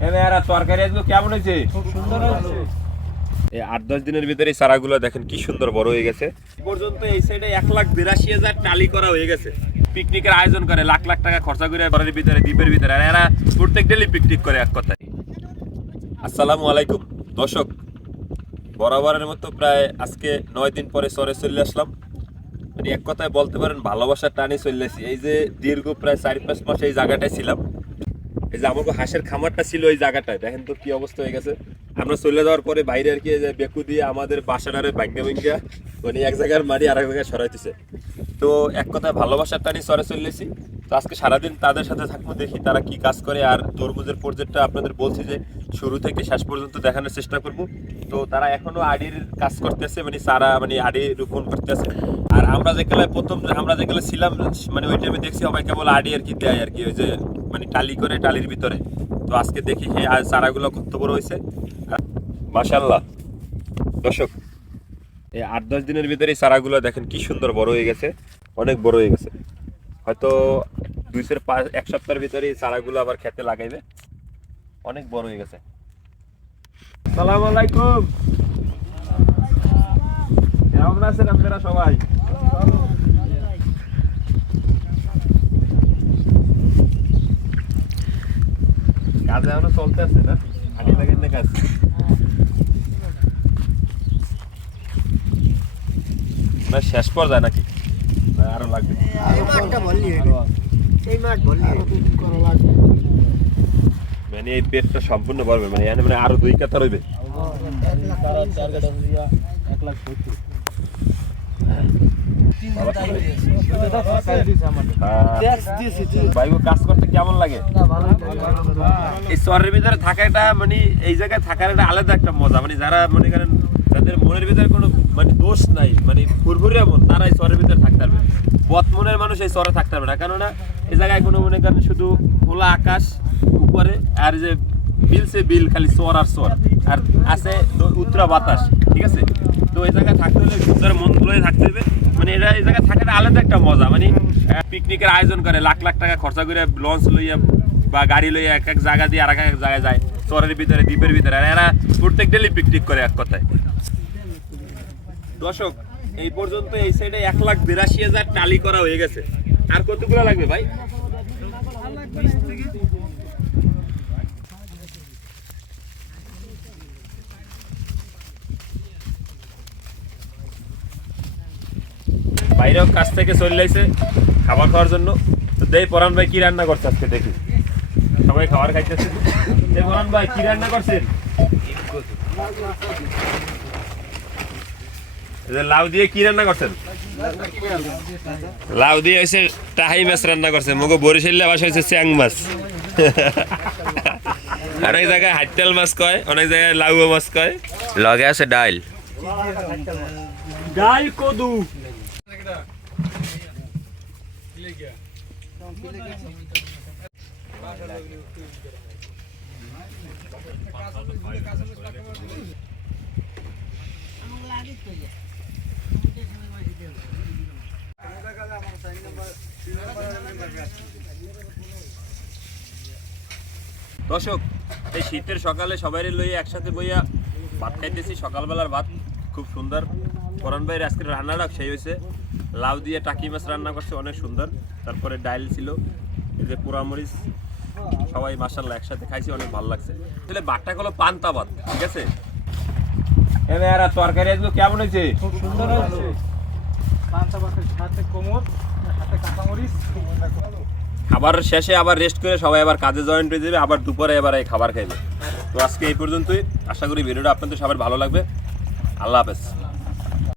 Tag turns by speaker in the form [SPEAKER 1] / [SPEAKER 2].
[SPEAKER 1] তরকারি আজকে কেমন হয়েছে? এই আট দশ দিনের ভিতরে চারাগুলো দেখেন কি সুন্দর বড় হয়ে গেছে। পর্যন্ত এই সাইডে এক লাখ বিরাশি হাজার টালি করা হয়ে গেছে। পিকনিকের আয়োজন করে লাখ লাখ টাকা খরচা করে ঘরের ভিতরে দ্বীপের ভিতরে। আর এরা প্রত্যেক ডেলি পিকনিক করে এক কথায়। আসসালামু আলাইকুম। দর্শক বরাবরের মতো প্রায় আজকে নয় দিন পরে সরে চলে আসলাম। মানে এক কথায় বলতে পারেন ভালোবাসার টানে চলে আসি। এই যে দীর্ঘ প্রায় চার পাঁচ মাস এই জায়গাটায় ছিলাম। এই যে আমাকে হাঁসের খামারটা ছিল এই জায়গাটায়, দেখেন তো কি অবস্থা হয়ে গেছে। আমরা চলে যাওয়ার পরে বাইরে আর কি বেকু দিয়ে আমাদের বাসাটারে ভাঙ্গা ভাঙ্গা মানে এক জায়গার মারি আর এক জায়গায় সরাইতেছে। তো এক কথায় ভালোবাসার টানি সরে চলেছি তো আজকে সারাদিন তাদের সাথে থাকব, দেখি তারা কি কাজ করে। আর তরমুজের প্রজেক্টটা আপনাদের বলছি যে, শুরু থেকে শেষ পর্যন্ত দেখানোর চেষ্টা করব। তো তারা এখনও আডির কাজ করতেছে মানে সারা মানে আডি রোপণ করতেছে। আর আমরা যেগুলো প্রথম আমরা যেগুলো ছিলাম মানে ওই টাইমে দেখছি সবাই কেবল আডি আর কি দেয় আর কি, ওই যে মানে টালি করে টালির ভিতরে। তো আজকে দেখি সেই চারাগুলো কত বড় হয়েছে। মাশাল্লাহ দর্শক, এই আট দশ দিনের ভিতরে চারাগুলো দেখেন কি সুন্দর বড় হয়ে গেছে, অনেক বড় হয়ে গেছে। হয়তো দুইশের পাঁচ, এক সপ্তাহের ভিতরে এই চারাগুলো আবার খেতে লাগাইবে। অনেক বড় হয়ে গেছে। সালাম আলাইকুম। কেমন আছেন আপনারা সবাই? কাজ এখনও চলতে আছে না। আগে লাগেন না কাজ। না শেষ পর্যায়ে নাকি? না আরও লাগবে।
[SPEAKER 2] এই মাঠটা হইবে। এই মাঠ ভরলি হইবে।
[SPEAKER 1] মানে এই পেটটা সম্পূর্ণ পারবে মানে এখানে মানে আরও দুই কাতা রইবে। লাগে এই ভিতরে মানে এই জায়গায় থাকার একটা আলাদা একটা মজা। মানে যারা মনে করেন মনের ভিতরে কোনো মানে দোষ নাই মানে মন, তারা এই ভিতরে থাকতে মানুষ এই শহরে থাকতে পারবে না। কেননা এই জায়গায় কোনো মনে করেন শুধু খোলা আকাশ উপরে, আর যে বিল সে বিল, খালি চর আর চর। আর আছে উত্তরা বাতাস, ঠিক আছে? তো এই জায়গায় থাকতে হলে সুন্দর মন গুলোই থাকতে হবে। মানে এটা এই জায়গায় থাকাটা আলাদা একটা মজা। মানে পিকনিকের আয়োজন করে, লাখ লাখ টাকা খরচা করে লঞ্চ লইয়া বা গাড়ি লইয়া এক এক জায়গা দিয়ে আর এক এক জায়গায় যায়, চরের ভিতরে, দ্বীপের ভিতরে। আর এরা প্রত্যেক ডেলি পিকনিক করে এক কথায়। দর্শক, এই পর্যন্ত এই সাইডে এক লাখ বিরাশি হাজার টালি করা হয়ে গেছে। আর কতগুলো লাগবে ভাই? বাইরেও কাছ থেকে চলে আইছে খাবার খাওয়ার জন্য। তো দেই পরান ভাই কি রান্না করছে আজকে দেখি। সবাই খাবার খাইতেছে। দেই পরান ভাই কি রান্না করছেন? লাউ দিয়ে কি রান্না করছেন? লাউ দিয়ে হয়েছে টাহাই মাছ রান্না করছে। মগো বরিশালে বাসা হয়েছে চ্যাং মাছ। অনেক জায়গায় হাইটাল মাছ কয় অনেক জায়গায় লাউ মাছ কয়। লগে আছে ডাইল। ডাইল কদু। দর্শক এই শীতের সকালে সবাই লইয়া একসাথে বইয়া ভাত খাইতেছি সকালবেলার ভাত। খুব সুন্দর। করণ ভাইয়ের আজকের রান্নাটা সেই হয়েছে। লাউ দিয়ে টাকি মাছ রান্না করছে অনেক সুন্দর। তারপরে ডাইল ছিল। এই যে পোড়ামরিচ সবাই মাসাল্লাহ একসাথে খাইছি অনেক ভালো লাগছে। তাহলে ভাতটা হলো পান্তা ভাত ঠিক আছে? তরকারি কেমন হয়েছে?
[SPEAKER 2] খুব সুন্দর হয়েছে। পান্তা ভাতের সাথে কোমর, সাথে কাঁচামরিচ।
[SPEAKER 1] খাবার শেষে আবার রেস্ট করে সবাই আবার কাজে জয়েন হয়ে যাবে আবার দুপুরে এবার এই খাবার খাইবে। তো আজকে এই পর্যন্তই। আশা করি ভিডিওটা আপনাদের সবার ভালো লাগবে। আল্লাহ হাফেজ